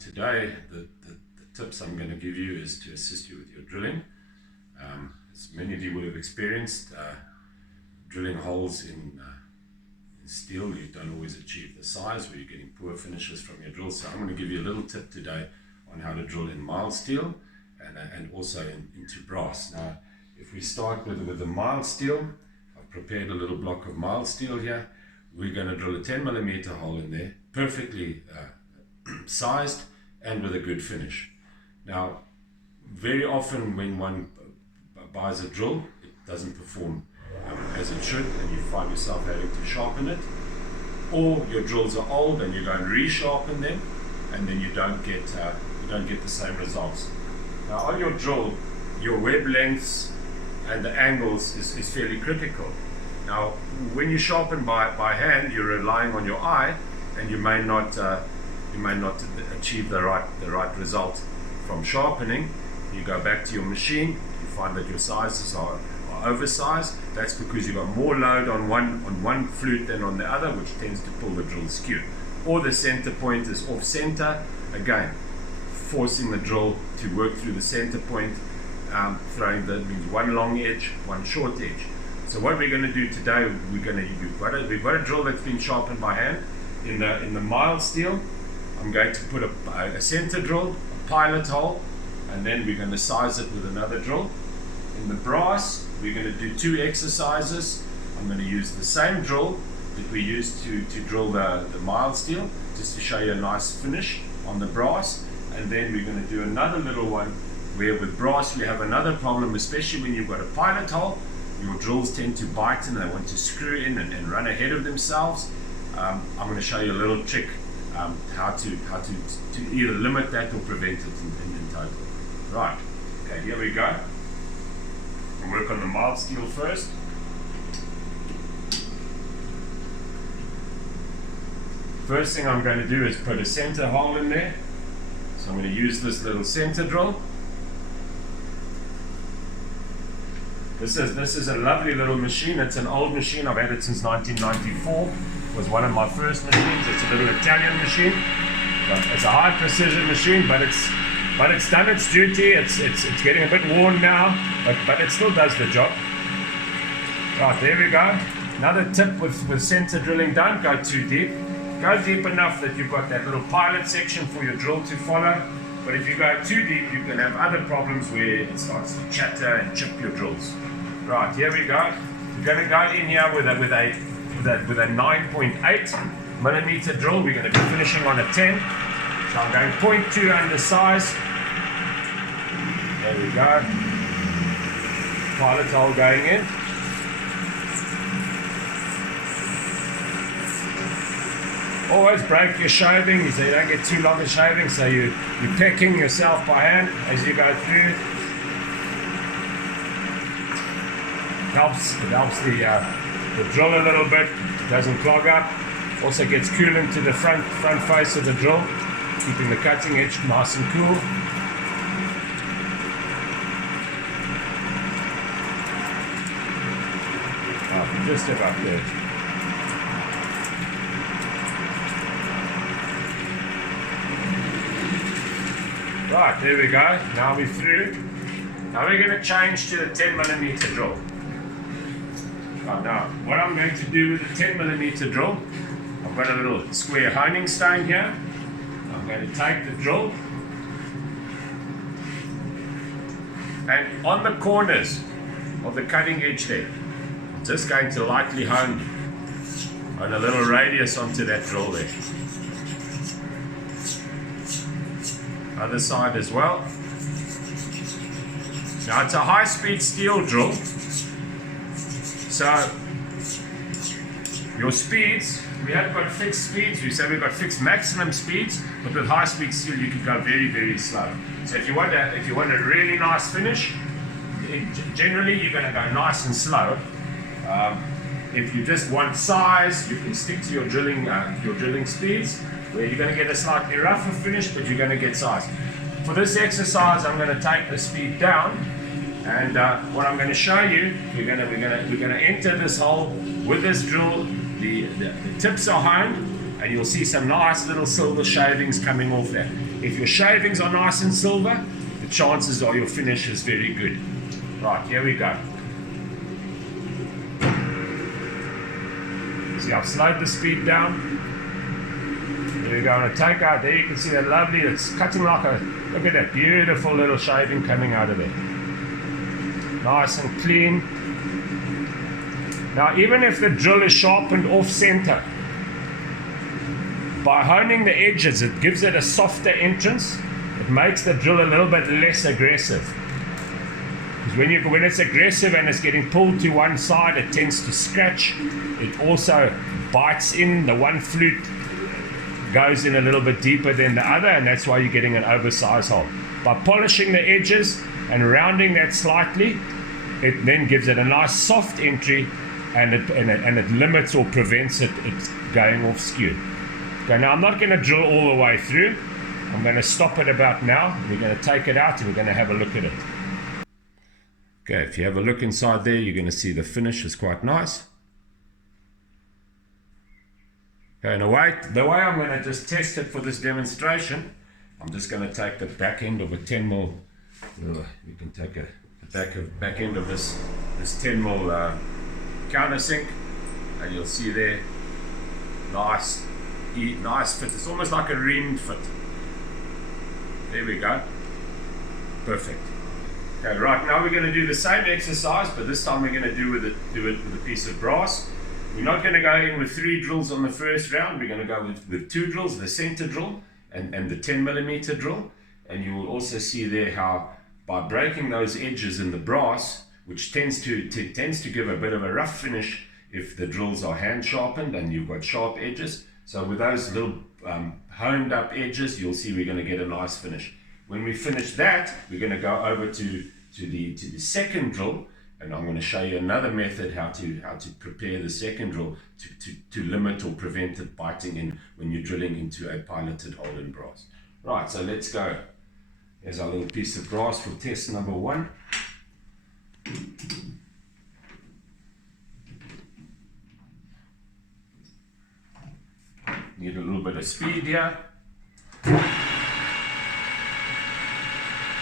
Today, the tips I'm going to give you is to assist you with your drilling. As many of you would have experienced, drilling holes in steel, you don't always achieve the size where you're getting poor finishes from your drill. So I'm going to give you a little tip today on how to drill in mild steel and also into brass. Now, if we start with the mild steel, I've prepared a little block of mild steel here. We're going to drill a 10mm hole in there, perfectly sized and with a good finish. Now, very often when one buys a drill, it doesn't perform as it should, and you find yourself having to sharpen it, or your drills are old and you go and resharpen them, and then you don't get the same results. Now, on your drill, your web lengths and the angles is fairly critical. Now, when you sharpen by hand, you're relying on your eye, and you may not achieve the right result from sharpening. You go back to your machine, you find that your sizes are oversized. That's because you've got more load on one flute than on the other, which tends to pull the drill skew. Or the center point is off center, again, forcing the drill to work through the center point, throwing means one long edge, one short edge. So what we're going to do today, we've got a drill that's been sharpened by hand. In the mild steel, I'm going to put a center drill, a pilot hole, and then we're going to size it with another drill. In the brass, we're going to do two exercises. I'm going to use the same drill that we used to drill the mild steel, just to show you a nice finish on the brass. And then we're going to do another little one where with brass we have another problem, especially when you've got a pilot hole. Your drills tend to bite and they want to screw in and run ahead of themselves. I'm going to show you a little trick how to either limit that or prevent it in total. Right, okay, here we go. We'll work on the mild steel first. First thing I'm going to do is put a center hole in there. So I'm going to use this little center drill. This is a lovely little machine. It's an old machine. I've had it since 1994. It was one of my first machines. It's a little Italian machine. It's a high precision machine, but it's done its duty. It's getting a bit worn now, but it still does the job. Right, there we go. Another tip with center drilling: don't go too deep. Go deep enough that you've got that little pilot section for your drill to follow. But if you go too deep, you can have other problems where it starts to chatter and chip your drills. Right, here we go. We're going to go in here with a 9.8mm drill. We're going to be finishing on a 10. So I'm going 0.2 undersize. There we go. Pilot hole going in. Always break your shaving so you don't get too long a shaving, so you're pecking yourself by hand as you go through. It helps the drill a little bit, doesn't clog up. Also gets coolant to the front face of the drill, keeping the cutting edge nice and cool. Oh, just about there. Right, there we go. Now we're through. Now we're going to change to the 10mm drill. Right, now, what I'm going to do with the 10mm drill, I've got a little square honing stone here. I'm going to take the drill, and on the corners of the cutting edge there, I'm just going to lightly hone a little radius onto that drill there. Other side as well. Now it's a high-speed steel drill, so your speeds, we have got fixed speeds. We say we've got fixed maximum speeds, but with high-speed steel you can go very, very slow. So if you want a really nice finish, generally you're going to go nice and slow. If you just want size, you can stick to your drilling speeds, where you're going to get a slightly rougher finish, but you're going to get size. For this exercise, I'm going to take the speed down, and what I'm going to show you, we're going to enter this hole with this drill. The tips are honed, and you'll see some nice little silver shavings coming off there. If your shavings are nice and silver, the chances are your finish is very good. Right, here we go. See, I've slowed the speed down. There we go, I'm going to take out, there you can see that lovely, it's cutting like a, look at that beautiful little shaving coming out of there. Nice and clean. Now even if the drill is sharpened off center, by honing the edges it gives it a softer entrance. It makes the drill a little bit less aggressive. Because when it's aggressive and it's getting pulled to one side, it tends to scratch. It also bites in, the one flute goes in a little bit deeper than the other, and that's why you're getting an oversized hole. By polishing the edges and rounding that slightly, it then gives it a nice soft entry, and it limits or prevents it going off skew. Okay, now I'm not going to drill all the way through. I'm going to stop it about now. We're going to take it out and we're going to have a look at it. Okay, if you have a look inside there, you're going to see the finish is quite nice. Okay, and the way I'm going to just test it for this demonstration, I'm just going to take the back end of a 10mm. You can take the back end of this 10mm countersink, and you'll see there, nice fit. It's almost like a reamed fit. There we go. Perfect. Okay, right, now we're going to do the same exercise, but this time we're going to do it with a piece of brass. We're not going to go in with 3 drills on the first round. We're going to go with 2 drills, the center drill and the 10mm drill. And you will also see there how by breaking those edges in the brass, which tends to give a bit of a rough finish if the drills are hand sharpened and you've got sharp edges. So with those little honed up edges, you'll see we're going to get a nice finish. When we finish that, we're going to go over to the second drill, and I'm going to show you another method how to prepare the second drill to limit or prevent it biting in when you're drilling into a piloted hole in brass. Right, so let's go. Here's our little piece of brass for test number 1. Need a little bit of speed here.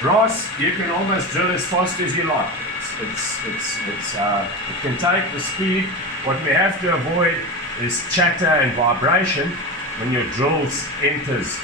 Brass, you can almost drill as fast as you like. It can take the speed. What we have to avoid is chatter and vibration when your drills enters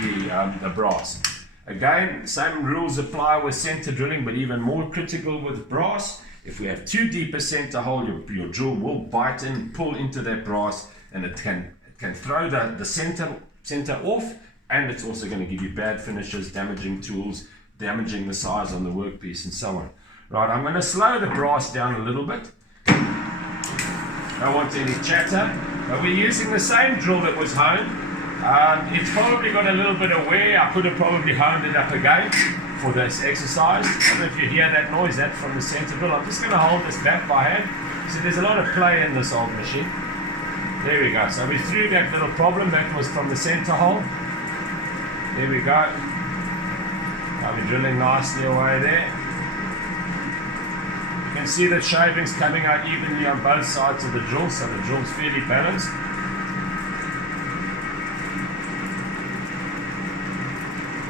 the brass. Again, same rules apply with center drilling, but even more critical with brass. If we have too deep a center hole, your drill will bite in, pull into that brass, and it can throw the center off, and it's also going to give you bad finishes, damaging tools, damaging the size on the workpiece, and so on. Right, I'm going to slow the brass down a little bit. Don't want any chatter, but we're using the same drill that was honed. It's probably got a little bit of wear. I could have probably honed it up again for this exercise. I don't know if you hear that noise, that's from the center drill. I'm just going to hold this back by hand. So there's a lot of play in this old machine. There we go. So we threw that little problem. That was from the center hole. There we go. Now we're drilling nicely away there. You can see the shavings coming out evenly on both sides of the drill, so the drill's fairly balanced.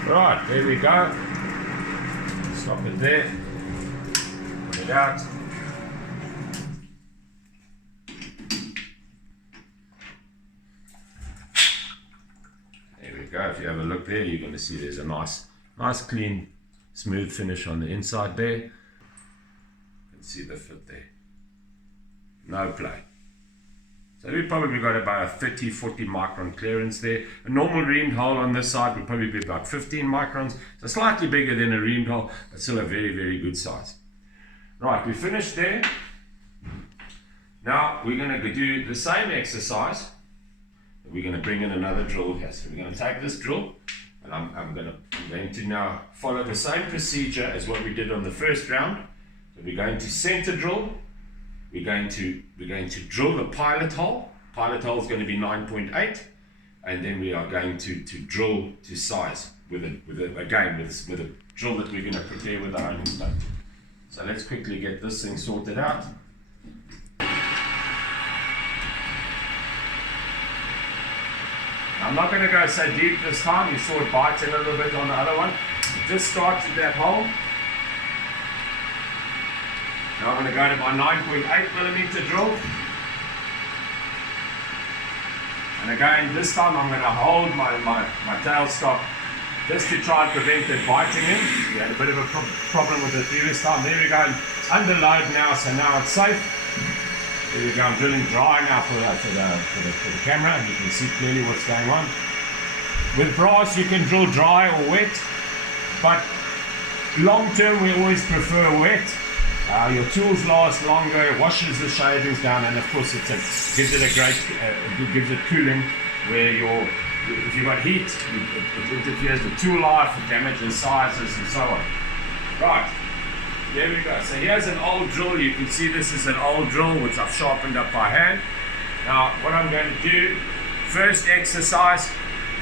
Right, there we go. Stop it there. Put it out. There we go. If you have a look there, you're going to see there's a nice clean, smooth finish on the inside there. You can see the fit there. No play. So we've probably got about a 30-40 micron clearance there. A normal reamed hole on this side would probably be about 15 microns. So slightly bigger than a reamed hole, but still a very, very good size. Right, we finished there. Now we're going to do the same exercise. We're going to bring in another drill here. So we're going to take this drill, and I'm going to now follow the same procedure as what we did on the first round. So we're going to center drill. We're going to drill the pilot hole. Pilot hole is going to be 9.8, and then we are going to drill to size with a drill that we're going to prepare with our own stone. So let's quickly get this thing sorted out. I'm not going to go so deep this time. You saw it biting a little bit on the other one. It just starts at that hole. Now I'm going to go to my 9.8mm drill. And again, this time I'm going to hold my tailstock just to try and prevent it biting in. We had a bit of a problem with the previous time. There we go. It's under load now, so now it's safe. There we go. I'm drilling dry now for the camera, and you can see clearly what's going on. With brass, you can drill dry or wet, but long term we always prefer wet. Your tools last longer, it washes the shavings down, and of course gives it a great, gives it cooling where if you've got heat, it interferes with tool life, it damages sizes and so on. Right, there we go. So here's an old drill. You can see this is an old drill which I've sharpened up by hand. Now what I'm going to do, first exercise,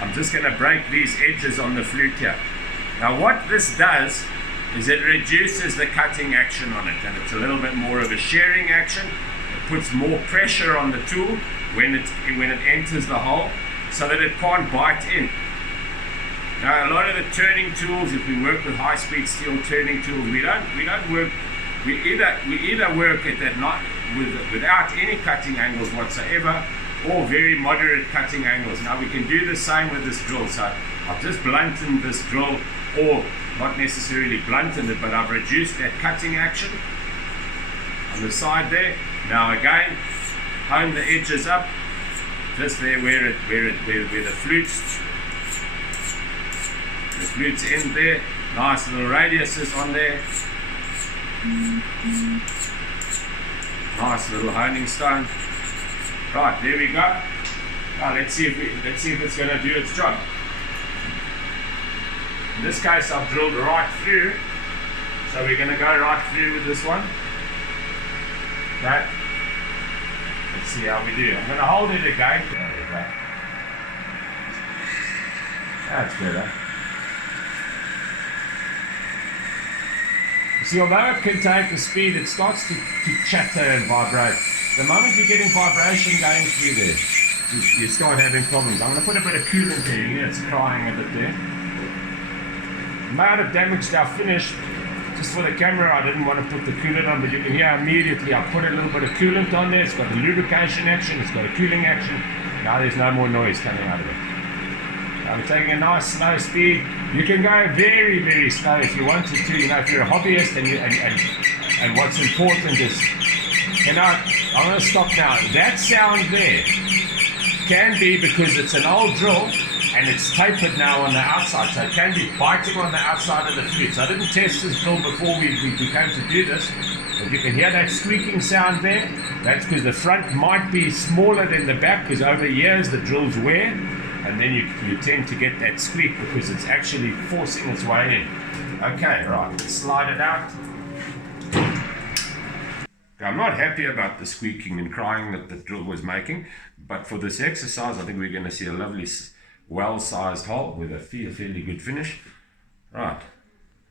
I'm just going to break these edges on the flute here. Now what this does is it reduces the cutting action on it, and it's a little bit more of a shearing action. It puts more pressure on the tool when it enters the hole, so that it can't bite in. Now a lot of the turning tools, if we work with high-speed steel turning tools, we either work at that not without any cutting angles whatsoever, or very moderate cutting angles. Now we can do the same with this drill. So I've just blunted this drill, or not necessarily blunted it, but I've reduced that cutting action on the side there. Now again, hone the edges up, just there where the flutes end there. Nice little radiuses on there. Nice little honing stone. Right, there we go. Now let's see if it's going to do its job. In this case, I've drilled right through, so we're going to go right through with this one. Okay. Let's see how we do. I'm going to hold it again. There we go. That's better. You see, although it can take the speed, it starts to chatter and vibrate. The moment you're getting vibration going through there, you start having problems. I'm going to put a bit of coolant there. You know, it's crying a bit there. The amount of damage our finish, just for the camera, I didn't want to put the coolant on, but you can hear immediately I put a little bit of coolant on there. It's got a lubrication action, it's got a cooling action. Now there's no more noise coming out of it. I'm taking a nice slow speed. You can go very, very slow if you wanted to. You know, if you're a hobbyist and what's important is, you know, I'm going to stop now. That sound there can be because it's an old drill and it's tapered now on the outside, so it can be biting on the outside of the flute. So I didn't test this drill before we came to do this, but you can hear that squeaking sound there. That's because the front might be smaller than the back, because over years the drills wear, and then you tend to get that squeak because it's actually forcing its way in. Okay, right, let's slide it out. I'm not happy about the squeaking and crying that the drill was making, but for this exercise I think we're going to see a lovely well-sized hole with a fairly good finish. Right,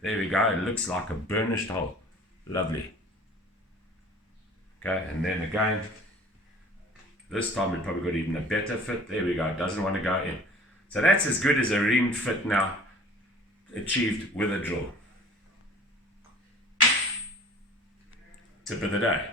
there we go. It looks like a burnished hole. Lovely. Okay, and then again, this time we probably got even a better fit. There we go. It doesn't want to go in. So that's as good as a reamed fit now achieved with a drill. Tip of the day.